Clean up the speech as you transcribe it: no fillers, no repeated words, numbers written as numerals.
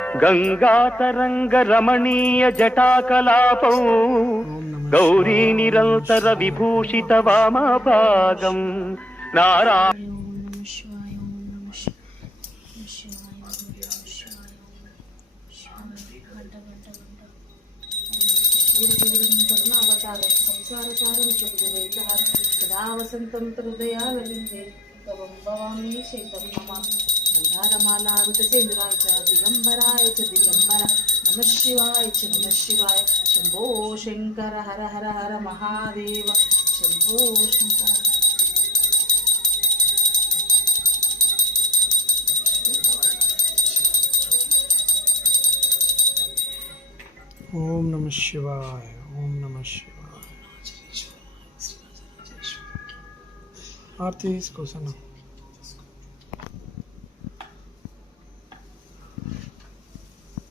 గంగాతరంగ రమణీయ జటాకలాపౌ గౌరీ నిరంతర విభూషిత వామభాగం నారా సంసారసారం సదా వసంతం హృదయాలే భవామి శేఖం మమ మందారమాలావృతసేంద్రాయ చ దిగంబరాయ చ దిగంబర నమః శివాయ శంభో శంకర హర హర హర మహాదేవ శంభో శంకర. ఓం నమః శివాయ. ఓం నమః శివాయ. ఆర్తి తీసుకోసన్నా.